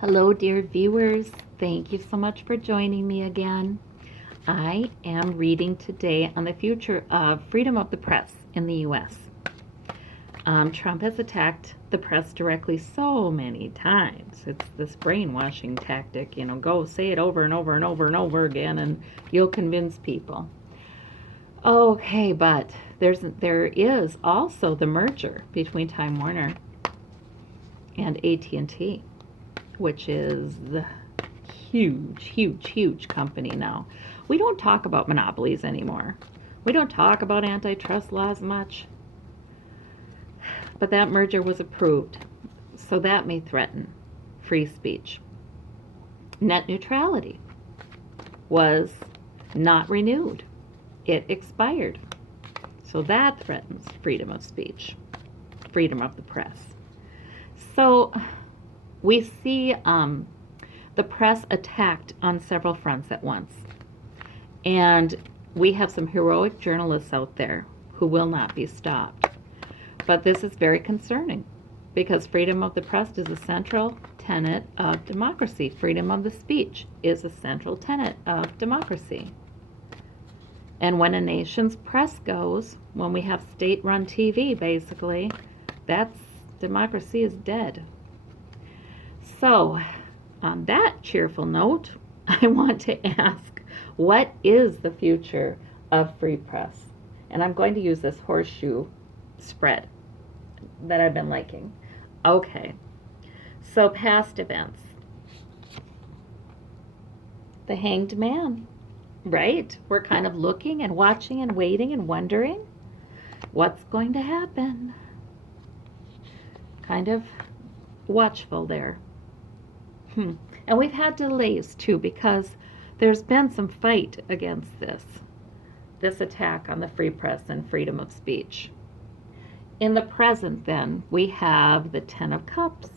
Hello, dear viewers. Thank you so much for joining me again. I am reading today on the future of freedom of the press in the U.S. Trump has attacked the press directly so many times. It's this brainwashing tactic, go say it over and over and over and over again, and you'll convince people. Okay, but there is also the merger between Time Warner and AT&T, which is the huge company now. We don't talk about monopolies anymore. We don't talk about antitrust laws much. But that merger was approved, so that may threaten free speech. Net neutrality was not renewed. It expired. So that threatens freedom of speech, freedom of the press. So we see the press attacked on several fronts at once. And we have some heroic journalists out there who will not be stopped. But this is very concerning because freedom of the press is a central tenet of democracy. Freedom of the speech is a central tenet of democracy. And when a nation's press goes, when we have state-run TV, basically, that's democracy is dead. So, on that cheerful note, I want to ask, what is the future of free press? And I'm going to use this horseshoe spread that I've been liking. Okay, so past events. The Hanged Man, right? We're kind of looking and watching and waiting and wondering what's going to happen. Kind of watchful there. And we've had delays too because there's been some fight against this attack on the free press and freedom of speech. In the present then, we have the Ten of Cups.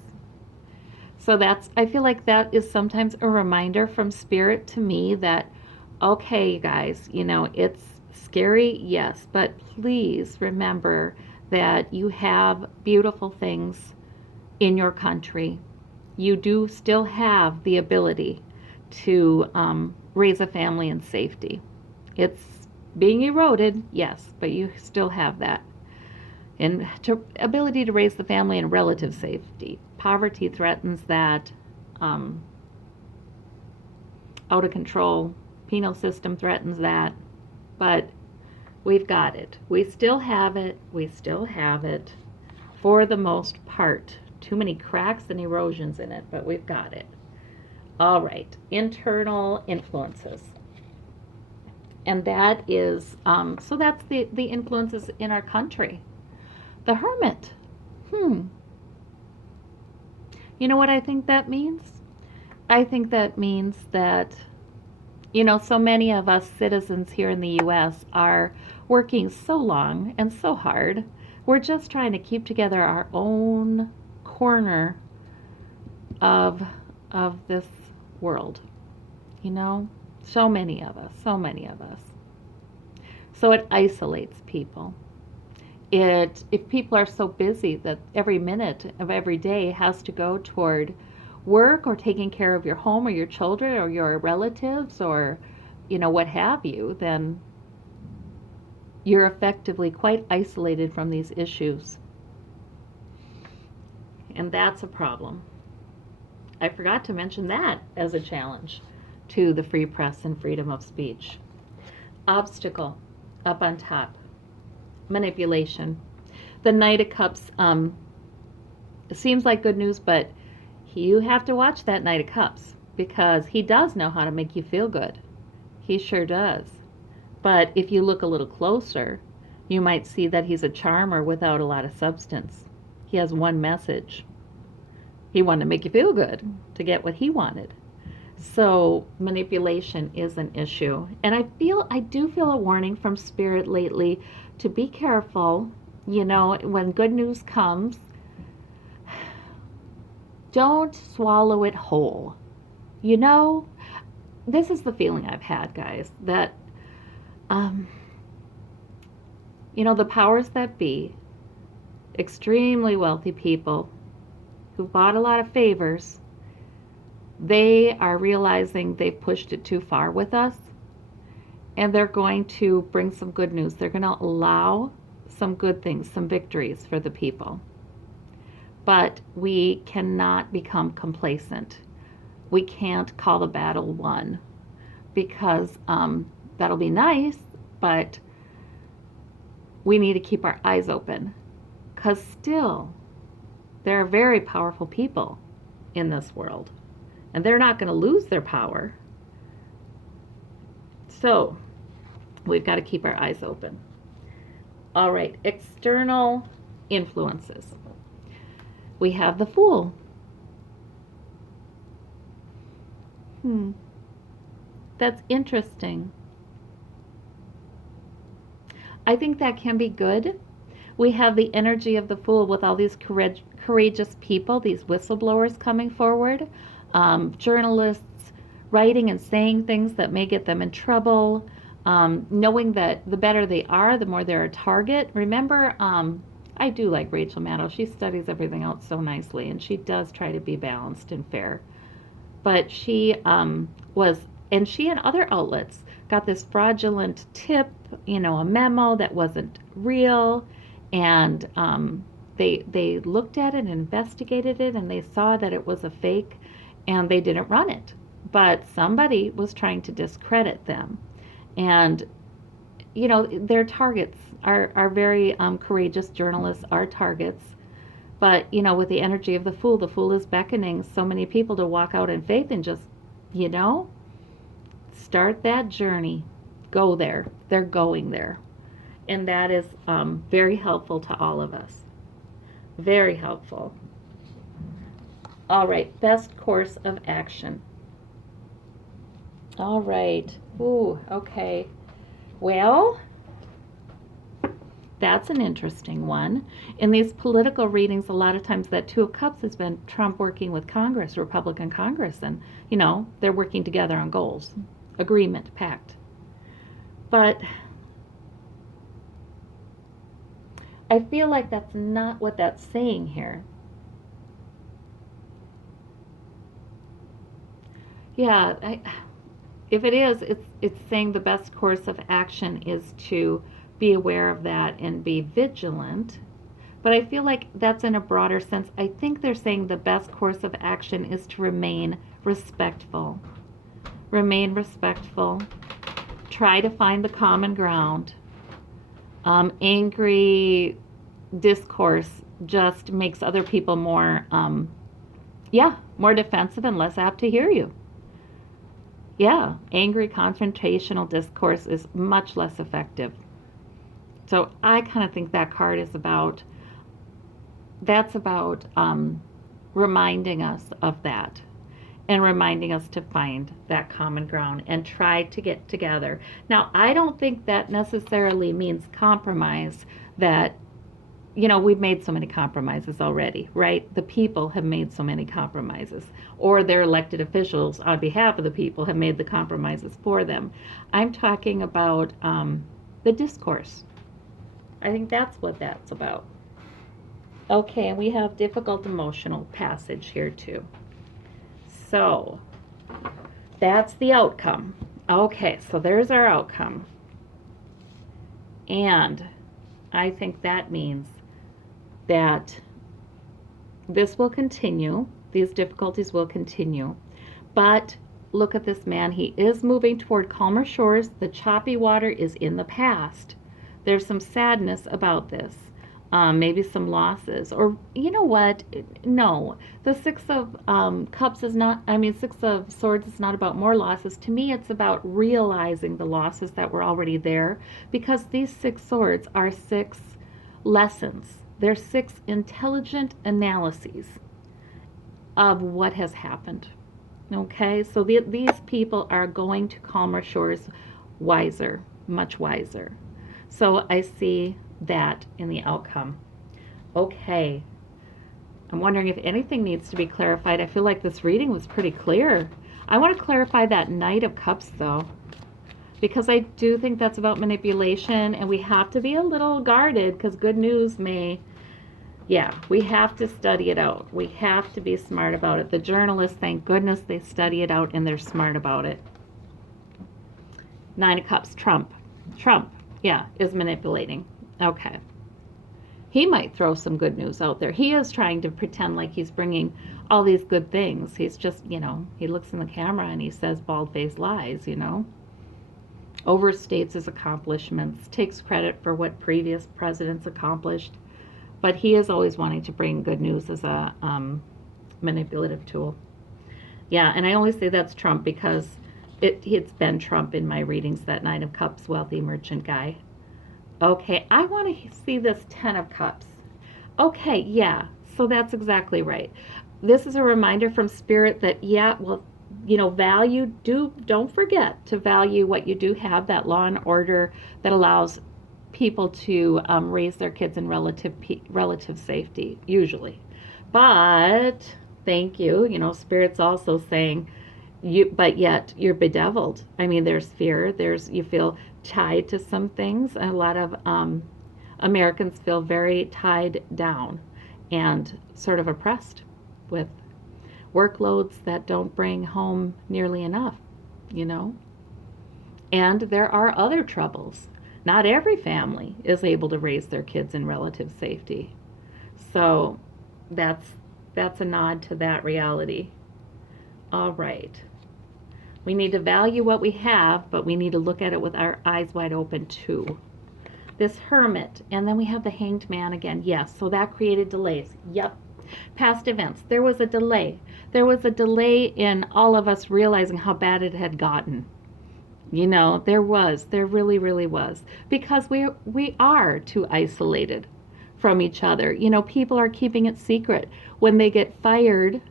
So I feel like that is sometimes a reminder from Spirit to me that, okay, you guys, it's scary, yes, but please remember that you have beautiful things in your country. You do still have the ability to raise a family in safety. It's being eroded, yes, but you still have that. And ability to raise the family in relative safety. Poverty threatens that. Out of control penal system threatens that. But we've got it. We still have it. We still have it for the most part. Too many cracks and erosions in it, but we've got it. All right, internal influences. And that is, so that's the influences in our country. The Hermit. You know what I think that means? I think that means that, so many of us citizens here in the U.S. are working so long and so hard. We're just trying to keep together our own corner of this world. So many of us. So it isolates people. If people are so busy that every minute of every day has to go toward work or taking care of your home or your children or your relatives or what have you, then you're effectively quite isolated from these issues. And that's a problem. I forgot to mention that as a challenge to the free press and freedom of speech. Obstacle up on top. Manipulation. The Knight of Cups seems like good news, but you have to watch that Knight of Cups because he does know how to make you feel good. He sure does. But if you look a little closer, you might see that he's a charmer without a lot of substance. He has one message. He wanted to make you feel good to get what he wanted. So manipulation is an issue. And I do feel a warning from Spirit lately to be careful, when good news comes, don't swallow it whole. This is the feeling I've had, guys, that, the powers that be, extremely wealthy people who bought a lot of favors, They are realizing they've pushed it too far with us, and they're going to bring some good news. They're going to allow some good things, some victories for the people. But we cannot become complacent. We can't call the battle won, because that'll be nice, but we need to keep our eyes open, because still there are very powerful people in this world, and they're not going to lose their power. So we've got to keep our eyes open. All right, external influences. We have the Fool. That's interesting. I think that can be good. We have the energy of the Fool with all these courageous people, these whistleblowers coming forward, journalists writing and saying things that may get them in trouble, knowing that the better they are, the more they're a target. Remember, I do like Rachel Maddow. She studies everything out so nicely, and she does try to be balanced and fair. But she and she and other outlets got this fraudulent tip, a memo that wasn't real, and they looked at it and investigated it, and they saw that it was a fake, and they didn't run it. But somebody was trying to discredit them, and their targets are very courageous journalists are targets. But with the energy of the Fool is beckoning so many people to walk out in faith and just start that journey. Go there. They're going there. And that is very helpful to all of us. Very helpful. All right, best course of action. All right. Ooh, okay. Well, that's an interesting one. In these political readings, a lot of times that Two of Cups has been Trump working with Congress, Republican Congress, and, they're working together on goals, agreement, pact. But I feel like that's not what that's saying here. Yeah, if it is, it's saying the best course of action is to be aware of that and be vigilant. But I feel like that's in a broader sense. I think they're saying the best course of action is to remain respectful. Remain respectful. Try to find the common ground. Angry discourse just makes other people more defensive and less apt to hear you. Yeah, angry confrontational discourse is much less effective. So I kind of think that card is about reminding us of that, and reminding us to find that common ground and try to get together. Now, I don't think that necessarily means compromise, that we've made so many compromises already, right? The people have made so many compromises, or their elected officials on behalf of the people have made the compromises for them. I'm talking about the discourse. I think that's what that's about. Okay, and we have difficult emotional passage here too. So that's the outcome. Okay, so there's our outcome. And I think that means that this will continue, these difficulties will continue. But look at this man, he is moving toward calmer shores. The choppy water is in the past. There's some sadness about this. Maybe some losses, or you know what? No, the Six of Cups is not. Six of Swords is not about more losses. To me, it's about realizing the losses that were already there, because these Six Swords are 6 lessons. They're 6 intelligent analyses of what has happened. Okay, so these people are going to calmer shores wiser, much wiser. So I see that in the outcome. Okay. I'm wondering if anything needs to be clarified. I feel like this reading was pretty clear. I want to clarify that Knight of Cups, though, because I do think that's about manipulation, and we have to be a little guarded, because good news may Yeah, we have to study it out. We have to be smart about it. The journalists, thank goodness they study it out and they're smart about it. Nine of Cups, Trump. Trump, yeah, is manipulating. Okay. He might throw some good news out there. He is trying to pretend like he's bringing all these good things. He's just, he looks in the camera and he says bald-faced lies. Overstates his accomplishments, takes credit for what previous presidents accomplished. But he is always wanting to bring good news as a manipulative tool. Yeah, and I only say that's Trump because it's been Trump in my readings, that Nine of Cups, wealthy merchant guy. Okay, I want to see this Ten of Cups. Okay, yeah, so that's exactly right. This is a reminder from Spirit that, yeah, well, don't forget to value what you do have, that law and order that allows people to raise their kids in relative safety, usually. But thank you. Spirit's also saying but yet you're bedeviled. I mean, there's fear. You feel tied to some things. A lot of Americans feel very tied down and sort of oppressed with workloads that don't bring home nearly enough, you know. And there are other troubles. Not every family is able to raise their kids in relative safety. So that's a nod to that reality. All right. We need to value what we have, but we need to look at it with our eyes wide open too. This Hermit, and then we have the Hanged Man again. Yes, so that created delays. Yep. Past events. There was a delay. There was a delay in all of us realizing how bad it had gotten. There really, really was. Because we are too isolated from each other. People are keeping it secret. When they get fired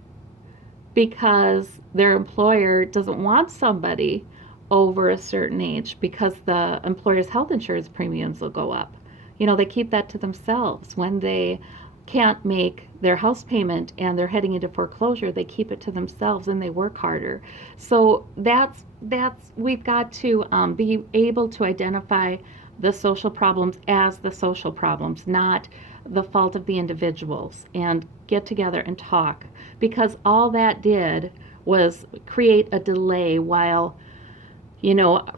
because their employer doesn't want somebody over a certain age because the employer's health insurance premiums will go up. They keep that to themselves. When they can't make their house payment and they're heading into foreclosure, they keep it to themselves and they work harder. So we've got to be able to identify the social problems as the social problems, not the fault of the individuals, and get together and talk, because all that did was create a delay while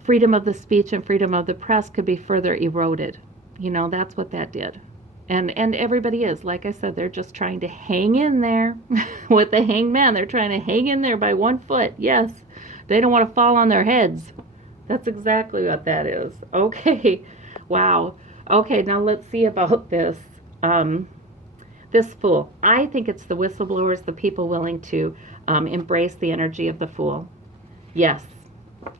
freedom of the speech and freedom of the press could be further eroded. That's what that did. And everybody is, like I said, they're just trying to hang in there with the hanged man. They're trying to hang in there by 1 foot. Yes, they don't want to fall on their heads. That's exactly what that is. Okay, wow. Okay, now let's see about this. This Fool. I think it's the whistleblowers, the people willing to embrace the energy of the Fool. Yes,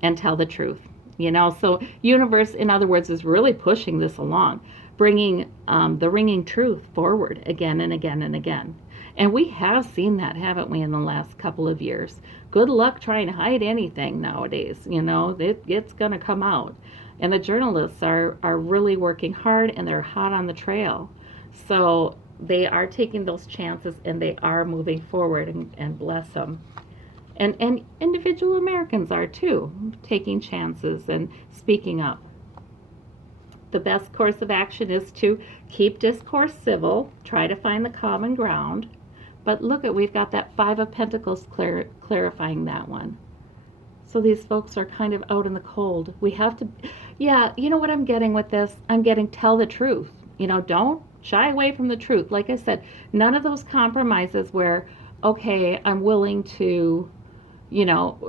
and tell the truth. So universe, in other words, is really pushing this along, bringing the ringing truth forward again and again and again. And we have seen that, haven't we, in the last couple of years? Good luck trying to hide anything nowadays. It's going to come out. And the journalists are really working hard, and they're hot on the trail. So they are taking those chances, and they are moving forward, and bless them. And individual Americans are too, taking chances and speaking up. The best course of action is to keep discourse civil, try to find the common ground. But we've got that Five of Pentacles clarifying that one. So these folks are kind of out in the cold. We have to, you know what I'm getting with this? I'm getting tell the truth. Don't shy away from the truth. Like I said, none of those compromises where, okay, I'm willing to,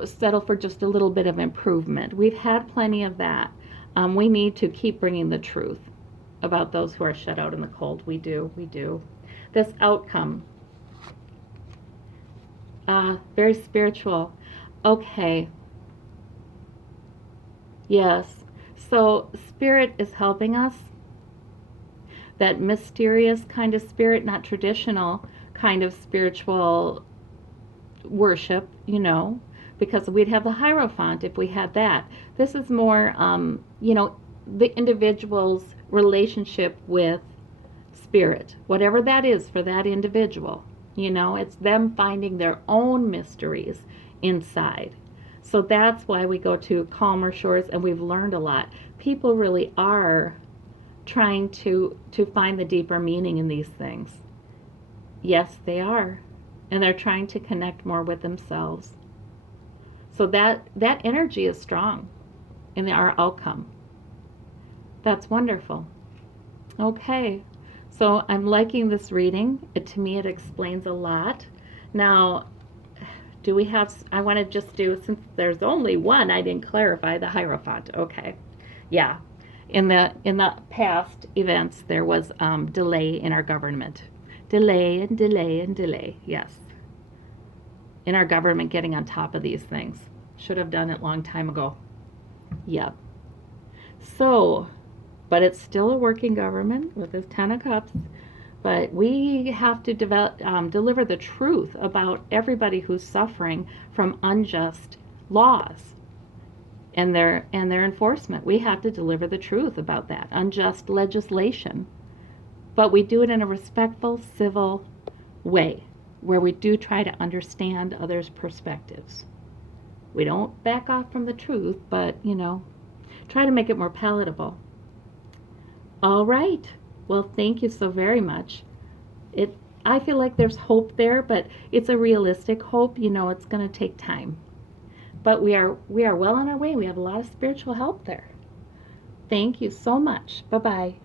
settle for just a little bit of improvement. We've had plenty of that. We need to keep bringing the truth about those who are shut out in the cold. We do. This Outcome. Very spiritual. Okay. Yes. So Spirit is helping us. That mysterious kind of spirit, not traditional kind of spiritual worship, because we'd have the Hierophant if we had that. This is more, the individual's relationship with spirit, whatever that is for that individual. It's them finding their own mysteries inside. So that's why we go to calmer shores, and we've learned a lot. People really are trying to find the deeper meaning in these things. Yes, they are. And they're trying to connect more with themselves. So that energy is strong in our outcome. That's wonderful. Okay. So I'm liking this reading. To me, it explains a lot. Now, do we have, I want to just do, since there's only one, I didn't clarify the Hierophant. Okay. Yeah. In the past events, there was delay in our government. Delay and delay and delay. Yes. In our government getting on top of these things. Should have done it long time ago. Yep. So, but it's still a working government with this Ten of Cups. But we have to deliver the truth about everybody who's suffering from unjust laws and their enforcement. We have to deliver the truth about that unjust legislation. But we do it in a respectful, civil way where we do try to understand others' perspectives. We don't back off from the truth, but, try to make it more palatable. All right. Well, thank you so very much. I feel like there's hope there, but it's a realistic hope. It's going to take time. But we are well on our way. We have a lot of spiritual help there. Thank you so much. Bye-bye.